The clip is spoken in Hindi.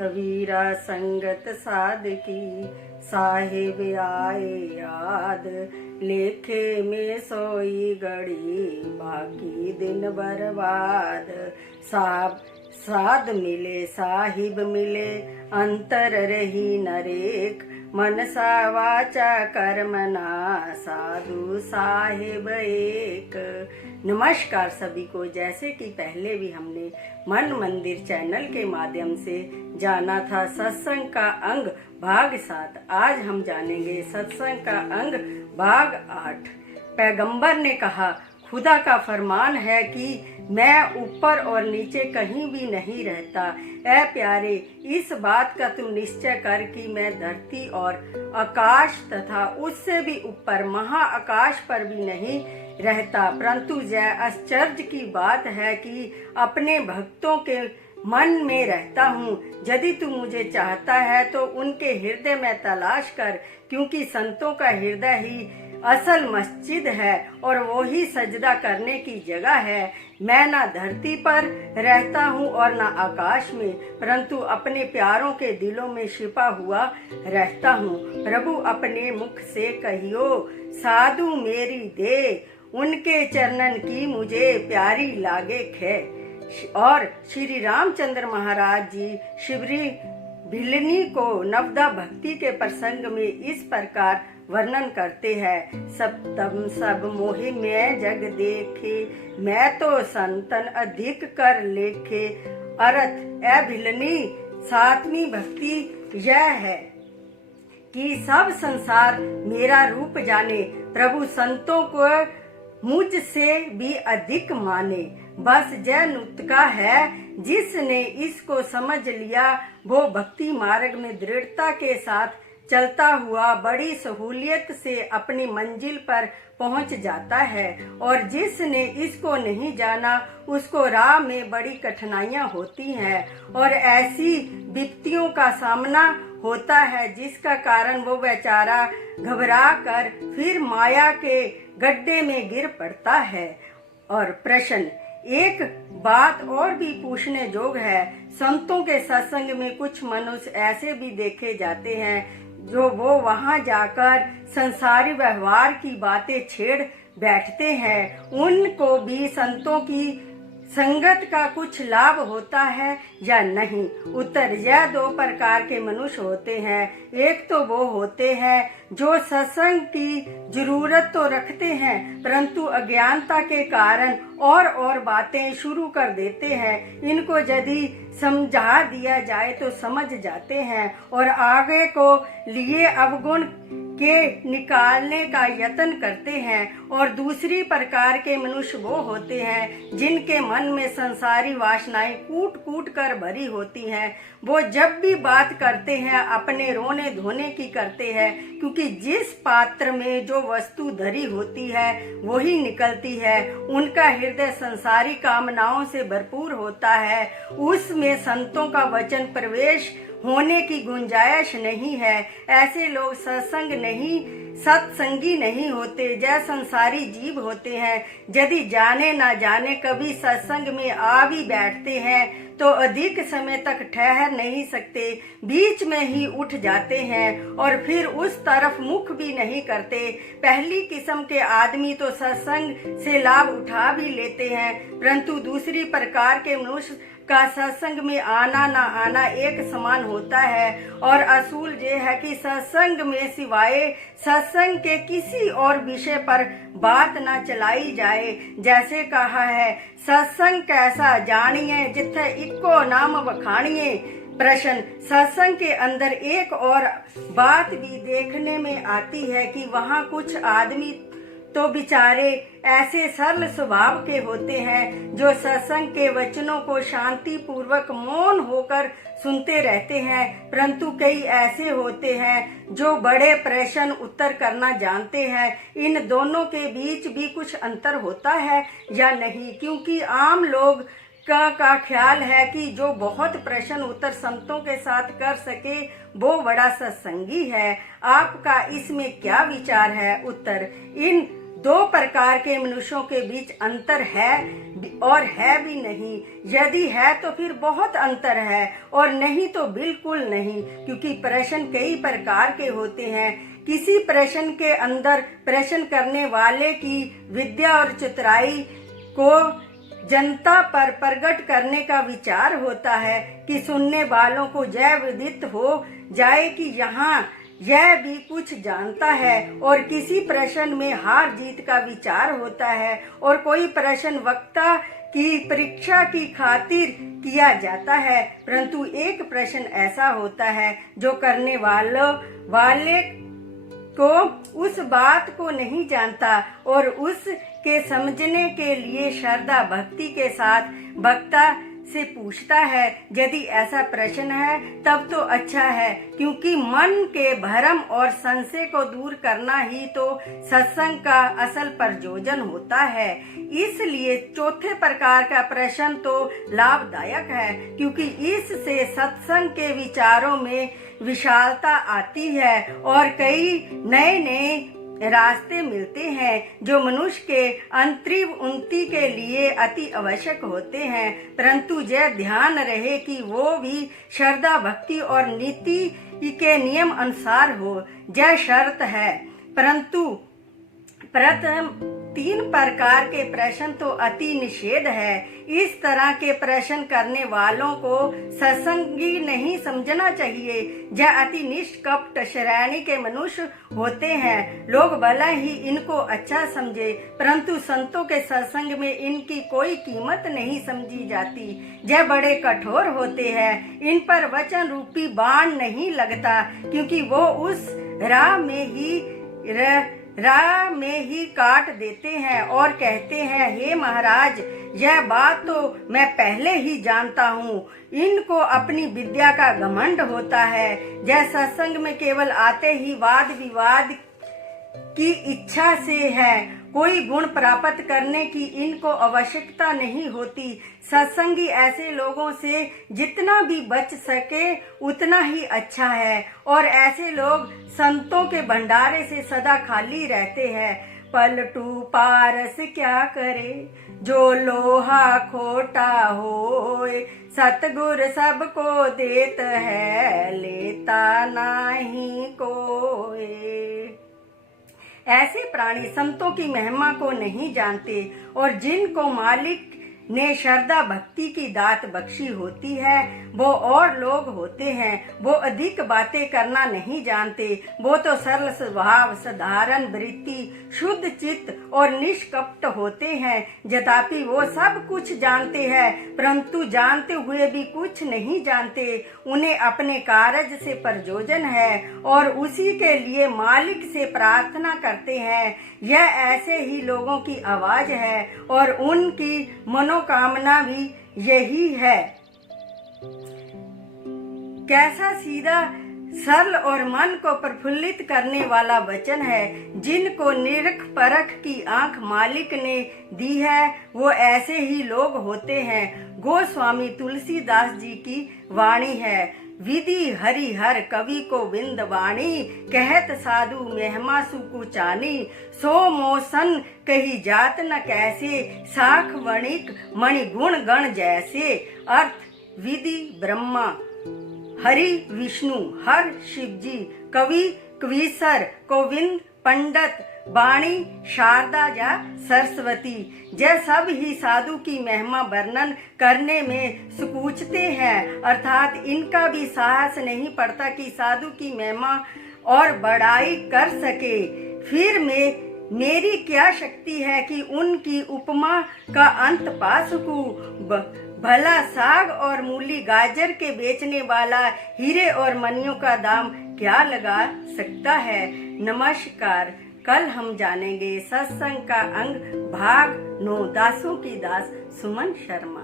कबीरा संगत साधकी, साहिब आए याद, लेखे में सोई घड़ी, बाकी दिन बर्बाद। साध मिले साहिब मिले, अंतर रही नरेक, मनसा वाचा कर्मना, साधु साहिब एक। नमस्कार सभी को। जैसे कि पहले भी हमने मन मंदिर चैनल के माध्यम से जाना था सत्संग का अंग भाग 7, आज हम जानेंगे सत्संग का अंग भाग 8। पैगंबर ने कहा, खुदा का फरमान है कि मैं ऊपर और नीचे कहीं भी नहीं रहता। ऐ प्यारे, इस बात का तुम निश्चय कर कि मैं धरती और आकाश तथा उससे भी ऊपर महाआकाश पर भी नहीं रहता, परंतु यह आश्चर्य की बात है कि अपने भक्तों के मन में रहता हूँ। यदि तू मुझे चाहता है तो उनके हृदय में तलाश कर, क्योंकि संतों का हृदय ही असल मस्जिद है और वो ही सजदा करने की जगह है। मैं ना धरती पर रहता हूँ और ना आकाश में, परंतु अपने प्यारों के दिलों में छिपा हुआ रहता हूँ। प्रभु अपने मुख से कहियो, साधु मेरी दे, उनके चरणन की मुझे प्यारी लागे खे। और श्री रामचंद्र महाराज जी शिवरी भिलनी को नवदा भक्ति के प्रसंग में इस प्रकार वर्णन करते हैं। सब मोहि मैं जग देखे, मैं तो संतन अधिक कर लेखे। अर्थ ए भिलनी, 7वीं भक्ति यह है कि सब संसार मेरा रूप जाने, प्रभु संतों को मुझसे भी अधिक माने। बस जय नुतका है, जिसने इसको समझ लिया वो भक्ति मार्ग में दृढ़ता के साथ चलता हुआ बड़ी सहूलियत से अपनी मंजिल पर पहुंच जाता है, और जिसने इसको नहीं जाना उसको राह में बड़ी कठिनाइयां होती हैं और ऐसी विपत्तियों का सामना होता है जिसका कारण वो बेचारा घबरा कर फिर माया के गड्ढे में गिर पड़ता है। और प्रश्न, एक बात और भी पूछने जोग है। संतों के सत्संग में कुछ मनुष्य ऐसे भी देखे जाते हैं जो वो वहां जाकर संसारी व्यवहार की बातें छेड़ बैठते हैं। उनको भी संतों की संगत का कुछ लाभ होता है या नहीं? उत्तर, यह 2 प्रकार के मनुष्य होते हैं। एक तो वो होते हैं जो सत्संग की जरूरत तो रखते हैं, परंतु अज्ञानता के कारण और बातें शुरू कर देते हैं। इनको यदि समझा दिया जाए तो समझ जाते हैं और आगे को लिए अवगुण के निकालने का यत्न करते हैं। और दूसरी प्रकार के मनुष्य वो होते हैं जिनके मन में संसारी वासनाएं कूट कूट कर भरी होती हैं। वो जब भी बात करते हैं अपने रोने धोने की करते हैं, क्योंकि जिस पात्र में जो वस्तु धरी होती है वही निकलती है। उनका हृदय संसारी कामनाओं से भरपूर होता है, उसमें संतों का वचन प्रवेश होने की गुंजाइश नहीं है। ऐसे लोग सत्संगी नहीं होते, जैसे संसारी जीव होते हैं। यदि जाने ना जाने कभी सत्संग में आ भी बैठते हैं तो अधिक समय तक ठहर नहीं सकते, बीच में ही उठ जाते हैं और फिर उस तरफ मुख भी नहीं करते। पहली किस्म के आदमी तो सत्संग से लाभ उठा भी लेते हैं, परंतु दूसरी प्रकार के मनुष्य का सत्संग में आना ना आना एक समान होता है। और असूल ये है कि सत्संग में सिवाय सत्संग के किसी और विषय पर बात ना चलाई जाए। जैसे कहा है, सत्संग कैसा जानिए जिथे इको नाम वखानिए। प्रश्न, सत्संग के अंदर एक और बात भी देखने में आती है कि वहाँ कुछ आदमी तो बेचारे ऐसे सरल स्वभाव के होते हैं जो सत्संग के वचनों को शांति पूर्वक मौन होकर सुनते रहते हैं, परंतु कई ऐसे होते हैं जो बड़े प्रश्न उत्तर करना जानते हैं। इन दोनों के बीच भी कुछ अंतर होता है या नहीं? क्योंकि आम लोग का ख्याल है कि जो बहुत प्रश्न उत्तर संतों के साथ कर सके वो बड़ा सत्संगी है। आपका इसमें क्या विचार है? उत्तर, इन दो प्रकार के मनुष्यों के बीच अंतर है और है भी नहीं। यदि है तो फिर बहुत अंतर है, और नहीं तो बिल्कुल नहीं, क्योंकि प्रश्न कई प्रकार के होते हैं। किसी प्रश्न के अंदर प्रश्न करने वाले की विद्या और चतुराई को जनता पर प्रकट करने का विचार होता है कि सुनने वालों को यह विदित हो जाए कि यहाँ यह भी कुछ जानता है। और किसी प्रश्न में हार जीत का विचार होता है, और कोई प्रश्न वक्ता की परीक्षा की खातिर किया जाता है। परंतु एक प्रश्न ऐसा होता है जो करने वाले को उस बात को नहीं जानता और उसके समझने के लिए श्रद्धा भक्ति के साथ वक्ता से पूछता है। यदि ऐसा प्रश्न है तब तो अच्छा है, क्योंकि मन के भ्रम और संशय को दूर करना ही तो सत्संग का असल प्रयोजन होता है। इसलिए चौथे प्रकार का प्रश्न तो लाभदायक है, क्योंकि इससे सत्संग के विचारों में विशालता आती है और कई नए नए रास्ते मिलते हैं जो मनुष्य के अंतरिम उन्नति के लिए अति आवश्यक होते हैं। परंतु यह ध्यान रहे कि वो भी श्रद्धा भक्ति और नीति के नियम अनुसार हो, यह शर्त है। परंतु प्रथम तीन प्रकार के प्रश्न तो अति निषेध है। इस तरह के प्रश्न करने वालों को सत्संगी नहीं समझना चाहिए। यह अति निष्कपट श्रेणी के मनुष्य होते हैं। लोग भले ही इनको अच्छा समझे, परंतु संतों के सत्संग में इनकी कोई कीमत नहीं समझी जाती। यह बड़े कठोर होते हैं। इन पर वचन रूपी बाण नहीं लगता, क्योंकि वो उस राह में ही काट देते हैं और कहते हैं, हे महाराज, यह बात तो मैं पहले ही जानता हूँ। इनको अपनी विद्या का घमंड होता है। यह सत्संग में केवल आते ही वाद विवाद की इच्छा से है। कोई गुण प्राप्त करने की इनको आवश्यकता नहीं होती। सत्संगी ऐसे लोगों से जितना भी बच सके उतना ही अच्छा है, और ऐसे लोग संतों के भंडारे से सदा खाली रहते हैं। पलटू पारस क्या करे जो लोहा खोटा होए, सतगुर सबको देत है लेता नहीं कोई। ऐसे प्राणी संतों की महिमा को नहीं जानते, और जिनको मालिक ने श्रद्धा भक्ति की दात बख्शी होती है वो और लोग होते हैं। वो अधिक बातें करना नहीं जानते। वो तो सरल स्वभाव, साधारण वृत्ति, शुद्ध चित्त और निष्कपट होते हैं। यद्यपि वो सब कुछ जानते हैं, परंतु जानते हुए भी कुछ नहीं जानते। उन्हें अपने कार्य से प्रयोजन है और उसी के लिए मालिक से प्रार्थना करते हैं। यह ऐसे ही लोगों की आवाज है और उनकी मनोकामना भी यही है। कैसा सीधा, सरल और मन को प्रफुल्लित करने वाला वचन है। जिनको निरख परख की आंख मालिक ने दी है वो ऐसे ही लोग होते हैं। गोस्वामी तुलसीदास जी की वाणी है, विधि हरिहर कवि को बिंद वाणी, कहत साधु महिमा सुकुचानी, सो मोसन कही जात न कैसे, साख वणिक मणि गुण गण जैसे। अर्थ, विधि ब्रह्मा, हरि विष्णु, हर शिवजी, कवि कवीसर, गोविंद पंडित, वाणी शारदा या सरस्वती, यह सब ही साधु की महिमा वर्णन करने में सुकूचते हैं। अर्थात इनका भी साहस नहीं पड़ता कि साधु की महिमा और बड़ाई कर सके। फिर मेरी क्या शक्ति है कि उनकी उपमा का अंत पा सकूं। भला साग और मूली गाजर के बेचने वाला हीरे और मणियों का दाम क्या लगा सकता है। नमस्कार। कल हम जानेंगे सत्संग का अंग भाग 9, दासों की दास, सुमन शर्मा।